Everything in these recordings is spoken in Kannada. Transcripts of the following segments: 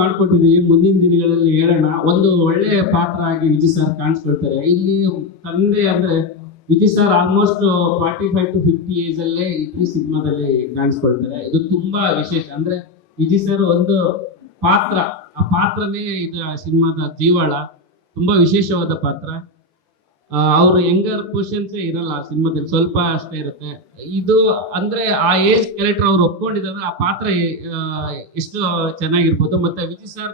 ಮಾಡ್ಕೊಟ್ಟಿದೀವಿ. ಮುಂದಿನ ದಿನಗಳಲ್ಲಿ ಹೇಳೋಣ. ಒಂದು ಒಳ್ಳೆಯ ಪಾತ್ರ ಆಗಿ ವಿಜಯ್ ಸರ್ ಕಾಣಿಸ್ಕೊಳ್ತಾರೆ ಇಲ್ಲಿ. ತಂದೆ ಅಂದ್ರೆ Vijay sir almost 45 to 50 age ಅಲ್ಲೇ ಈ ಸಿನಿಮಾದಲ್ಲಿ ಕಾಣಿಸ್ಕೊಳ್ತಾರೆ. ಇದು ತುಂಬಾ ವಿಶೇಷ. ಅಂದ್ರೆ ವಿಜಯ್ ಸರ್ ಒಂದು ಪಾತ್ರ, ಆ ಪಾತ್ರನೇ ಇದು ಸಿನಿಮಾದ ಜೀವಾಳ. ತುಂಬಾ ವಿಶೇಷವಾದ ಪಾತ್ರ. ಅವ್ರು ಯಂಗರ್ ಪೋರ್ಷನ್ಸೇ ಇರಲ್ಲ ಆ ಸಿನಿಮಾದಲ್ಲಿ, ಸ್ವಲ್ಪ ಅಷ್ಟೇ ಇರುತ್ತೆ. ಇದು ಅಂದ್ರೆ ಆ ಏಜ್ ಕ್ಯಾರೆಕ್ಟರ್ ಅವ್ರು ಒಪ್ಕೊಂಡಿದ್ದಾರೆ, ಆ ಪಾತ್ರ ಎಷ್ಟು ಚೆನ್ನಾಗಿರ್ಬೋದು. ಮತ್ತೆ ವಿಜಯ್ ಸರ್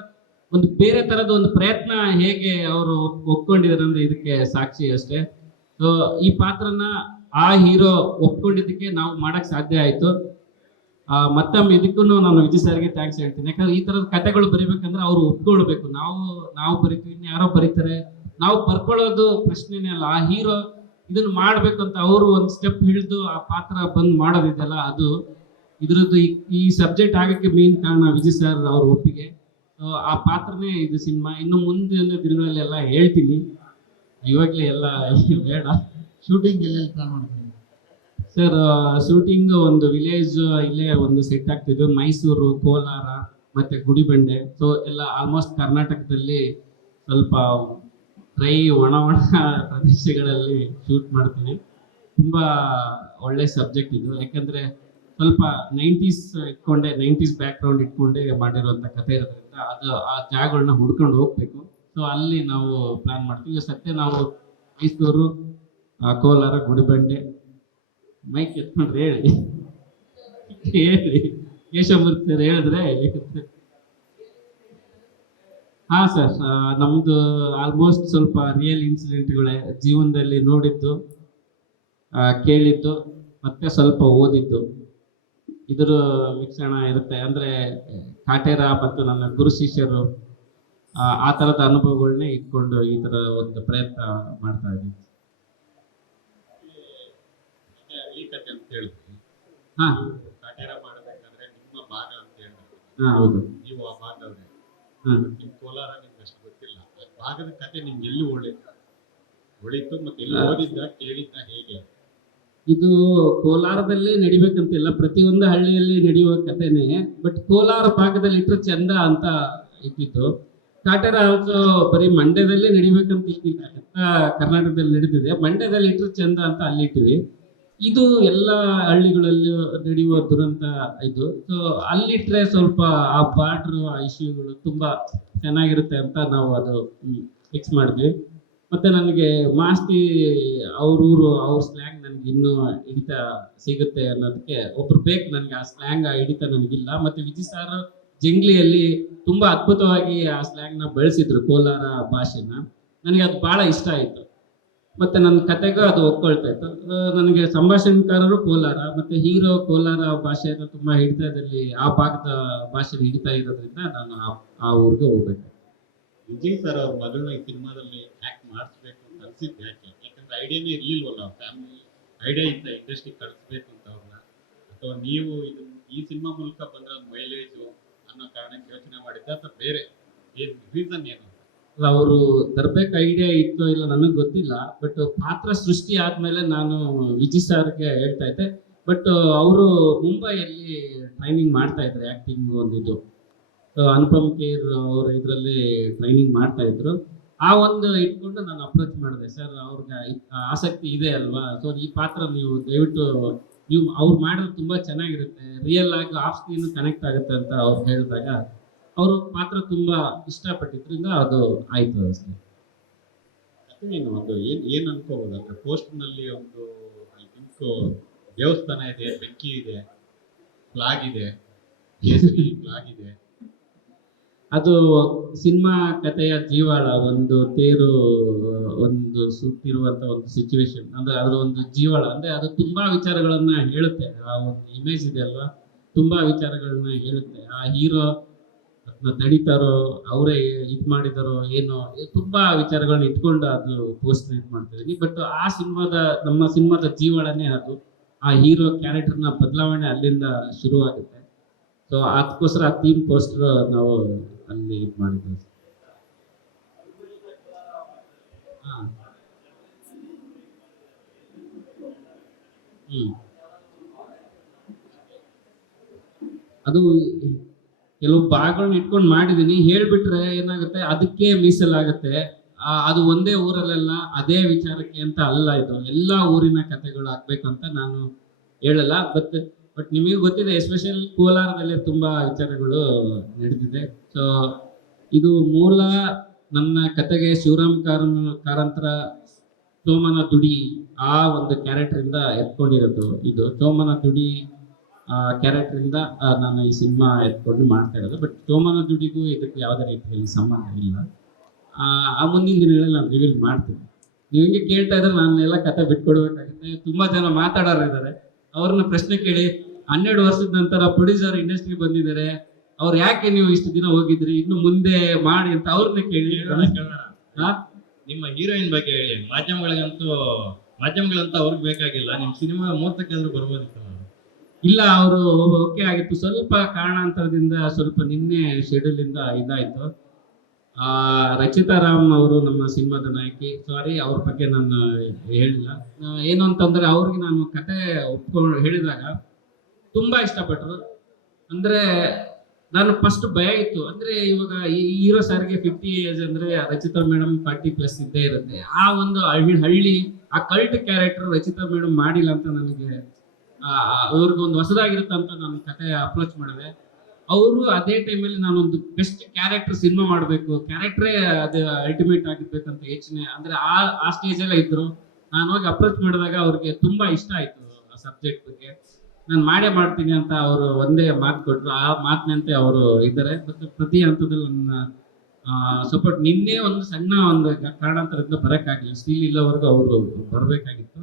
ಒಂದು ಬೇರೆ ತರದ ಒಂದು ಪ್ರಯತ್ನ ಹೇಗೆ ಅವರು ಒಪ್ಕೊಂಡಿದ್ದಾರೆ ಅಂದ್ರೆ ಇದಕ್ಕೆ ಸಾಕ್ಷಿ ಅಷ್ಟೇ. ಸೊ ಈ ಪಾತ್ರನ ಆ ಹೀರೋ ಒಪ್ಕೊಂಡಿದ್ದಕ್ಕೆ ನಾವು ಮಾಡಕ್ ಸಾಧ್ಯ ಆಯ್ತು. ಮತ್ತೊಮ್ಮೆ ಇದಕ್ಕೂ ನಾನು ವಿಜಯ್ ಸರ್ಗೆ ಥ್ಯಾಂಕ್ಸ್ ಹೇಳ್ತೀನಿ. ಯಾಕಂದ್ರೆ ಈ ತರದ ಕಥೆಗಳು ಬರಿಬೇಕಂದ್ರೆ ಅವ್ರು ಒಪ್ಕೊಳ್ಬೇಕು. ನಾವು ಬರಿತೀವಿ, ಯಾರೋ ಬರೀತಾರೆ, ನಾವು ಬರ್ಕೊಳ್ಳೋದು ಪ್ರಶ್ನೆನೇ ಅಲ್ಲ. ಆ ಹೀರೋ ಇದನ್ನ ಮಾಡ್ಬೇಕು ಅಂತ ಅವರು ಒಂದು ಸ್ಟೆಪ್ ಹಿಡಿದು ಆ ಪಾತ್ರ ಬಂದ್ ಮಾಡೋದಿದೆಯಲ್ಲ, ಅದು ಇದ್ರದ್ದು ಈ ಸಬ್ಜೆಕ್ಟ್ ಆಗಕ್ಕೆ ಮೇನ್ ಕಾರಣ ವಿಜಯ್ ಸರ್ ಅವ್ರ ಒಪ್ಪಿಗೆ. ಆ ಪಾತ್ರನೇ ಇದು ಸಿನಿಮಾ. ಇನ್ನು ಮುಂದಿನ ದಿನಗಳಲ್ಲೆಲ್ಲ ಹೇಳ್ತೀನಿ, ಇವಾಗಲೇ ಎಲ್ಲ ಬೇಡ. ಶೂಟಿಂಗ್ ಎಲ್ಲೆಲ್ಲಿ ಪ್ಲಾನ್ ಮಾಡ್ತೀವಿ ಸರ್? ಶೂಟಿಂಗ್ ಒಂದು ವಿಲೇಜ್ ಇಲ್ಲೇ ಒಂದು ಸೆಟ್ ಆಗ್ತಿದ್ವಿ, ಮೈಸೂರು, ಕೋಲಾರ ಮತ್ತೆ ಗುಡಿಬಂಡೆ. ಸೊ ಎಲ್ಲ ಆಲ್ಮೋಸ್ಟ್ ಕರ್ನಾಟಕದಲ್ಲಿ ಸ್ವಲ್ಪ ಡ್ರೈ ಒಣ ಪ್ರದೇಶಗಳಲ್ಲಿ ಶೂಟ್ ಮಾಡ್ತೀನಿ. ತುಂಬಾ ಒಳ್ಳೆ ಸಬ್ಜೆಕ್ಟ್ ಇದು. ಯಾಕಂದ್ರೆ ಸ್ವಲ್ಪ 90s ಇಟ್ಕೊಂಡೆ, 90s ಬ್ಯಾಕ್ ಗ್ರೌಂಡ್ ಇಟ್ಕೊಂಡೆ ಮಾಡಿರುವಂತ ಕಥೆ ಇರೋದ್ರಿಂದ ಅದು ಆ ಜಾಗಗಳನ್ನ ಹುಡ್ಕೊಂಡು ಹೋಗ್ಬೇಕು. ಸೊ ಅಲ್ಲಿ ನಾವು ಪ್ಲಾನ್ ಮಾಡ್ತೀವಿ. ಈಗ ಸದ್ಯ ನಾವು ಮೈಸೂರು, ಕೋಲಾರ, ಗುಡಿಬಂಡೆ. ಮೈಕ್ ಎತ್ಕೊಂಡ್ರೆ ಹೇಳಿ ಕೇಶವಮೂರ್ತಿ ಹೇಳಿದ್ರೆ. ಹಾ ಸರ್, ನಮ್ದು ಆಲ್ಮೋಸ್ಟ್ ಸ್ವಲ್ಪ ರಿಯಲ್ ಇನ್ಸಿಡೆಂಟ್ಗಳೇ, ಜೀವನದಲ್ಲಿ ನೋಡಿದ್ದು, ಕೇಳಿದ್ದು, ಮತ್ತೆ ಸ್ವಲ್ಪ ಓದಿದ್ದು, ಇದ್ರ ಮಿಶ್ರಣ ಇರುತ್ತೆ. ಅಂದ್ರೆ ಕಾಟೇರ ಮತ್ತು ನನ್ನ ಗುರು ಶಿಷ್ಯರು, ಆ ತರದ ಅನುಭವಗಳನ್ನೇ ಇಟ್ಕೊಂಡು ಈ ತರ ಒಂದು ಪ್ರಯತ್ನ ಮಾಡ್ತಾ ಇದ್ದೀವಿ. ಹಾ ಕಾಟೇರ ಮಾಡಬೇಕಾದ್ರೆ ನಿಮ್ಮ ಭಾಗ ಅಂತ ಹೇಳಿದ್ರೆ, ಹೌದು, ನೀವು ಆ ಭಾಗದವ್ರೆ. ಹ್ಮ್. ನಿಮ್ ಕೋಲಾರ ನಿಮ್ಗೆ ಅಷ್ಟು ಗೊತ್ತಿಲ್ಲ. ಭಾಗದ ಕತೆ ನಿಮ್ಗೆ ಎಲ್ಲಿ ಹೊಳಿತು ಮತ್ತೆ ಎಲ್ಲಿ ಓದಿದ್ದ ಕೇಳಿದ್ದ ಹೇಗೆ? ಇದು ಕೋಲಾರದಲ್ಲೇ ನಡಿಬೇಕಂತಿಲ್ಲ, ಪ್ರತಿಯೊಂದು ಹಳ್ಳಿಯಲ್ಲಿ ನಡೆಯುವ ಕಥೆನೇ. ಬಟ್ ಕೋಲಾರ ಭಾಗದಲ್ಲಿ ಇಟ್ಟರೆ ಚಂದ ಅಂತ ಇಟ್ಟಿತ್ತು. ಕಾಟೇರ ಆಲ್ಸೋ ಬರೀ ಮಂಡ್ಯದಲ್ಲೇ ನಡಿಬೇಕಂತ ಇಟ್ಟಿಲ್ಲ, ಕರ್ನಾಟಕದಲ್ಲಿ ನಡೀತಿದೆ. ಮಂಡ್ಯದಲ್ಲಿ ಇಟ್ಟರೆ ಚಂದ ಅಂತ ಅಲ್ಲಿ ಇಟ್ಟಿವಿ. ಇದು ಎಲ್ಲ ಹಳ್ಳಿಗಳಲ್ಲೂ ನಡೆಯುವ ದುರಂತ ಇದು. ಸೊ ಅಲ್ಲಿಟ್ರೆ ಸ್ವಲ್ಪ ಆ ಬಾರ್ಡ್ರು, ಆ ಇಶ್ಯೂಗಳು ತುಂಬಾ ಚೆನ್ನಾಗಿರುತ್ತೆ ಅಂತ ನಾವು ಅದು ಫಿಕ್ಸ್ ಮಾಡಿದ್ವಿ. ಮತ್ತೆ ನನಗೆ ಮಾಸ್ತಿ ಅವ್ರೂರು, ಅವ್ರ ಸ್ಲ್ಯಾಂಗ್ ನನಗೆ ಇನ್ನೂ ಹಿಡಿತ ಸಿಗುತ್ತೆ ಅನ್ನೋದಕ್ಕೆ ಒಬ್ರು ಬೇಕು ನನಗೆ. ಆ ಸ್ಲ್ಯಾಂಗ್ ಹಿಡಿತ ನನಗಿಲ್ಲ. ಮತ್ತೆ ವಿಜಯ್ ಸರ್ ಜಂಗ್ಲಿಯಲ್ಲಿ ತುಂಬಾ ಅದ್ಭುತವಾಗಿ ಆ ಸ್ಲ್ಯಾಂಗ್ನ ಬೆಳೆಸಿದ್ರು, ಕೋಲಾರ ಭಾಷೆನ. ನನಗೆ ಅದು ಬಹಳ ಇಷ್ಟ ಆಯಿತು. ಮತ್ತೆ ನನ್ನ ಕತೆಗೂ ಅದು ಒಪ್ಕೊಳ್ತಾ ಇತ್ತು. ನನಗೆ ಸಂಭಾಷಣೆಕಾರರು ಕೋಲಾರ, ಮತ್ತೆ ಹೀರೋ ಕೋಲಾರ ಭಾಷೆಯನ್ನು ತುಂಬಾ ಹಿಡಿತದಲ್ಲಿ, ಆ ಭಾಗದ ಭಾಷೆ ಹಿಡಿತಾ ಇರೋದ್ರಿಂದ ನಾನು ಆ ಊರಿಗೆ ಹೋಗ್ಬೇಕು. ವಿಜಯ್ ಸರ್ ಅವ್ರ ಮಗಳನ್ನ ಈ ಸಿನಿಮಾದಲ್ಲಿ ಆಕ್ಟ್ ಮಾಡಿಸ್ಬೇಕು ಅಂತ ಅನ್ಸಿದ್ದು ಯಾಕೆ? ಯಾಕಂದ್ರೆ ಐಡಿಯಾನೇ ಇರ್ಲಿಲ್ವಲ್ಲ, ಫ್ಯಾಮಿಲಿ ಐಡಿಯಾ ಇತ್ತ ಇಂಡಸ್ಟ್ರಿ ಕಳಿಸ್ಬೇಕು ಅಂತ ಅವ್ರನ್ನ, ಅಥವಾ ನೀವು ಇದು ಈ ಸಿನಿಮಾ ಮೂಲಕ ಬಂದ್ರೆ ಒಂದು ಮೈಲೇಜು ಅನ್ನೋ ಕಾರಣಕ್ಕೆ ಯೋಚನೆ ಮಾಡಿದ್ದ, ಅಥವಾ ಬೇರೆ ಏನ್ ರೀಸನ್ ಏನು? ಅವರು ತರಬೇಕು ಐಡಿಯಾ ಇತ್ತು ಇಲ್ಲ ನನಗೆ ಗೊತ್ತಿಲ್ಲ. ಬಟ್ ಪಾತ್ರ ಸೃಷ್ಟಿ ಆದ್ಮೇಲೆ ನಾನು ವಿಜಯ್ ಸರ್ಗೆ ಹೇಳ್ತಾ ಇದ್ದೆ. ಬಟ್ ಅವರು ಮುಂಬೈಯಲ್ಲಿ ಟ್ರೈನಿಂಗ್ ಮಾಡ್ತಾ ಇದ್ರು, ಆಕ್ಟಿಂಗ್ ಒಂದಿದ್ದು. ಅನುಪಮ್ ಖೇರ್ ಅವರು ಇದರಲ್ಲಿ ಟ್ರೈನಿಂಗ್ ಮಾಡ್ತಾ ಇದ್ರು. ಆ ಒಂದು ಇಟ್ಕೊಂಡು ನಾನು ಅಪ್ರೋಚ್ ಮಾಡಿದೆ, ಸರ್ ಅವ್ರಿಗೆ ಆಸಕ್ತಿ ಇದೆ ಅಲ್ವಾ, ಸೊ ಈ ಪಾತ್ರ ನೀವು ದಯವಿಟ್ಟು ಅವ್ರು ಮಾಡಿದ್ರೆ ತುಂಬಾ ಚೆನ್ನಾಗಿರುತ್ತೆ, ರಿಯಲ್ ಆಗಿ ಆಫ್ ಸ್ಕ್ರೀನ್ ಕನೆಕ್ಟ್ ಆಗುತ್ತೆ ಅಂತ ಅವ್ರು ಹೇಳಿದಾಗ ಅವರು ಪಾತ್ರ ತುಂಬಾ ಇಷ್ಟಪಟ್ಟಿದ್ರಿಂದ ಅದು ಆಯ್ತು ಅಷ್ಟೇ. ಏನು ಒಂದು ಏನ್ ಅನ್ಕೋಬಹುದು ಅಂದ್ರೆ, ಪೋಸ್ಟ್ ನಲ್ಲಿ ಒಂದು ಐ ಥಿಂಕ್ ದೇವಸ್ಥಾನ ಇದೆ, ಬೆಂಕಿ ಇದೆ, ಫ್ಲಾಗ್ ಇದೆ, ಕೇಸರಿ ಫ್ಲಾಗ್ ಇದೆ. ಅದು ಸಿನಿಮಾ ಕಥೆಯ ಜೀವಾಳ. ಒಂದು ತೇರು, ಒಂದು ಸುತ್ತಿರುವಂತ ಒಂದು ಸಿಚುವೇಶನ್, ಅಂದ್ರೆ ಅದ್ರ ಒಂದು ಜೀವಾಳ. ಅಂದ್ರೆ ಅದು ತುಂಬಾ ವಿಚಾರಗಳನ್ನ ಹೇಳುತ್ತೆ. ಆ ಒಂದು ಇಮೇಜ್ ಇದೆ ಅಲ್ವಾ, ತುಂಬಾ ವಿಚಾರಗಳನ್ನ ಹೇಳುತ್ತೆ. ಆ ಹೀರೋ ಅದನ್ನ ತಡಿತಾರೋ, ಅವರೇ ಇದು ಮಾಡಿದಾರೋ ಏನೋ, ತುಂಬಾ ವಿಚಾರಗಳನ್ನ ಇಟ್ಕೊಂಡು ಅದು ಪೋಸ್ಟ್ ಇದು ಮಾಡ್ತಿದ್ದೀನಿ. ಬಟ್ ಆ ನಮ್ಮ ಸಿನಿಮಾದ ಜೀವಾಳನೇ ಅದು. ಆ ಹೀರೋ ಕ್ಯಾರೆಕ್ಟರ್ನ ಬದಲಾವಣೆ ಅಲ್ಲಿಂದ ಶುರುವಾಗುತ್ತೆ. ಸೊ ಅದಕ್ಕೋಸ್ಕರ ಆ ಥೀಮ್ ಪೋಸ್ಟರ್ ನಾವು ಅಲ್ಲಿ ಇದು ಮಾಡಿದ್ವಿ. ಅದು ಕೆಲವು ಭಾಗಗಳನ್ನ ಇಟ್ಕೊಂಡು ಮಾಡಿದೀನಿ. ಹೇಳ್ಬಿಟ್ರೆ ಏನಾಗುತ್ತೆ, ಅದಕ್ಕೆ ಮೀಸಲಾಗುತ್ತೆ. ಅದು ಒಂದೇ ಊರಲ್ಲೆಲ್ಲ ಅದೇ ವಿಚಾರಕ್ಕೆ ಅಂತ ಅಲ್ಲ, ಇದು ಎಲ್ಲಾ ಊರಿನ ಕಥೆಗಳು ಆಗ್ಬೇಕು ಅಂತ ನಾನು ಹೇಳಲ್ಲ. ಬಟ್ ನಿಮಗೆ ಗೊತ್ತಿದೆ, ಎಸ್ಪೆಷಲ್ ಕೋಲಾರದಲ್ಲಿ ತುಂಬಾ ವಿಚಾರಗಳು ನಡೆದಿದೆ. ಸೊ ಇದು ಮೂಲ ನನ್ನ ಕತೆಗೆ ಶಿವರಾಮ್ ಕಾರಂತರ ಸೋಮನ ದುಡಿ ಆ ಒಂದು ಕ್ಯಾರೆಕ್ಟರ್ ಇಂದ ಎತ್ಕೊಂಡಿರೋದು. ಇದು ಸೋಮನ ದುಡಿ ಕ್ಯಾರೆಕ್ಟರ್ ಇಂದ ನಾನು ಈ ಸಿನಿಮಾ ಎತ್ಕೊಂಡು ಮಾಡ್ತಾ ಇರೋದು. ಬಟ್ ಸೋಮನ ದುಡಿಗೂ ಇದಕ್ಕೆ ಯಾವುದೇ ರೀತಿಯಲ್ಲಿ ಸಂಬಂಧ ಇಲ್ಲ. ಆ ಮುಂದಿನ ದಿನಗಳಲ್ಲಿ ನಾನು ರಿವೀಲ್ ಮಾಡ್ತೀನಿ. ನೀವು ಹಿಂಗೆ ಕೇಳ್ತಾ ಇದ್ರೆ ನಾನೆಲ್ಲ ಕತೆ ಬಿಟ್ಕೊಡ್ಬೇಕಾಗುತ್ತೆ. ತುಂಬಾ ಜನ ಮಾತಾಡೋರು ಇದ್ದಾರೆ, ಅವ್ರನ್ನ ಪ್ರಶ್ನೆ ಕೇಳಿ. 12 ವರ್ಷದ ನಂತರ ಪ್ರೊಡ್ಯೂಸರ್ ಇಂಡಸ್ಟ್ರಿ ಬಂದಿದ್ದಾರೆ, ಅವ್ರು ಯಾಕೆ ನೀವು ಇಷ್ಟು ದಿನ ಹೋಗಿದ್ರಿ, ಇನ್ನು ಮುಂದೆ ಮಾಡಿ ಅಂತ ಅವ್ರನ್ನ ಕೇಳಿ. ನಿಮ್ಮ ಹೀರೋಯಿನ್ ಬಗ್ಗೆ ಹೇಳಿ. ಮಾಧ್ಯಮಗಳಂತ ಅವ್ರಿಗೆ ಬೇಕಾಗಿಲ್ಲ, ನಿಮ್ ಸಿನಿಮಾ ಮೂರ್ತಕ್ಕಾದ್ರೂ ಬರ್ಬೋದಿತ್ತಲ್ಲ. ಇಲ್ಲ, ಅವರು ಓಕೆ ಆಗಿತ್ತು. ಸ್ವಲ್ಪ ಕಾರಣಾಂತರದಿಂದ ಸ್ವಲ್ಪ ನಿನ್ನೆ ಶೆಡ್ಯೂಲ್ ಇಂದ ಇದಾಯ್ತು. ರಚಿತಾ ರಾಮ್ ಅವರು ನಮ್ಮ ಸಿನಿಮಾದ ನಾಯಕಿ. ಸಾರಿ, ಅವ್ರ ಬಗ್ಗೆ ನಾನು ಹೇಳಿಲ್ಲ. ಏನು ಅಂತಂದ್ರೆ ಅವ್ರಿಗೆ ನಾನು ಕತೆ ಒಪ್ಕೊಂಡು ಹೇಳಿದಾಗ ತುಂಬಾ ಇಷ್ಟಪಟ್ಟರು. ಅಂದ್ರೆ ನಾನು ಫಸ್ಟ್ ಭಯ ಇತ್ತು, ಅಂದ್ರೆ ಇವಾಗ ಈ ಹೀರೋ ಸರ್ಗೆ 50 ಏಜ್ ಅಂದ್ರೆ ರಚಿತಾ ಮೇಡಮ್ 40+ ಇದ್ದೇ ಇರುತ್ತೆ. ಆ ಒಂದು ಹಳ್ಳಿ ಆ ಕಲ್ಟ್ ಕ್ಯಾರೆಕ್ಟರ್ ರಚಿತಾ ಮೇಡಮ್ ಮಾಡಿಲ್ಲ ಅಂತ ನನಗೆ ಅವ್ರಿಗೆ ಒಂದು ಹೊಸದಾಗಿರುತ್ತೆ ಅಂತ ನಾನು ಕತೆ ಅಪ್ರೋಚ್ ಮಾಡಿದೆ. ಅವರು ಅದೇ ಟೈಮಲ್ಲಿ ನಾನೊಂದು ಬೆಸ್ಟ್ ಕ್ಯಾರೆಕ್ಟರ್ ಸಿನಿಮಾ ಮಾಡಬೇಕು, ಕ್ಯಾರೆಕ್ಟ್ರೇ ಅದು ಅಲ್ಟಿಮೇಟ್ ಆಗಿರ್ಬೇಕಂತ ಯೋಚನೆ, ಅಂದ್ರೆ ಆ ಸ್ಟೇಜ್ ಎಲ್ಲ ಇದ್ರು. ನಾನು ಹೋಗಿ ಅಪ್ರೋಚ್ ಮಾಡಿದಾಗ ಅವ್ರಿಗೆ ತುಂಬಾ ಇಷ್ಟ ಆಯ್ತು ಆ ಸಬ್ಜೆಕ್ಟ್ ಬಗ್ಗೆ. ನಾನು ಮಾಡೇ ಮಾಡ್ತೀನಿ ಅಂತ ಅವರು ಒಂದೇ ಮಾತು ಕೊಟ್ಟರು. ಆ ಮಾತಿನಂತೆ ಅವರು ಇದ್ದಾರೆ. ಮತ್ತು ಪ್ರತಿ ಹಂತದಲ್ಲಿ ನನ್ನ ಸಪೋರ್ಟ್. ನಿನ್ನೆ ಒಂದು ಸಣ್ಣ ಒಂದು ಕಾರಣಾಂತರದಿಂದ ಬರೋಕ್ಕಾಗಲಿಲ್ಲ, ಸ್ಟಿಲ್ ಇಲ್ಲವರೆಗೂ ಅವರು ಬರಬೇಕಾಗಿತ್ತು.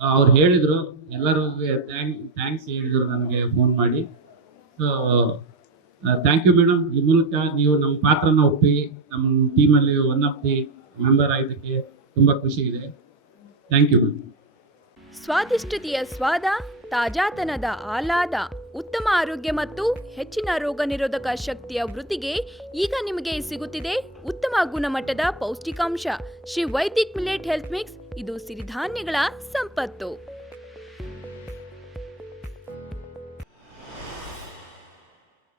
ಅವ್ರು ಹೇಳಿದ್ರು, ಎಲ್ಲರಿಗೂ ಥ್ಯಾಂಕ್ಸ್ ಹೇಳಿದ್ರು ನನಗೆ ಫೋನ್ ಮಾಡಿ. So thank you madam. ಈ ಮೂಲಕ ನೀವು ನಮ್ಮ ಪಾತ್ರನ ಒಪ್ಪಿ ನಮ್ಮ ಟೀಮಲ್ಲಿ ಒನ್ ಆಫ್ ದಿ ಮೆಂಬರ್ ಆಗಿದ್ದಕ್ಕೆ ತುಂಬ ಖುಷಿ ಇದೆ. Thank you madam. ಸ್ವಾದಿಷ್ಟತೆಯ ಸ್ವಾದ, ತಾಜಾತನದ ಆಹ್ಲಾದ, ಉತ್ತಮ ಆರೋಗ್ಯ ಮತ್ತು ಹೆಚ್ಚಿನ ರೋಗ ನಿರೋಧಕ ಶಕ್ತಿಯ ವೃದ್ಧಿಗೆ ಈಗ ನಿಮಗೆ ಸಿಗುತ್ತಿದೆ ಉತ್ತಮ ಗುಣಮಟ್ಟದ ಪೌಷ್ಟಿಕಾಂಶ. Shri Vaidik millet health mix. ಇದು ಸಿರಿಧಾನ್ಯಗಳ ಸಂಪತ್ತು.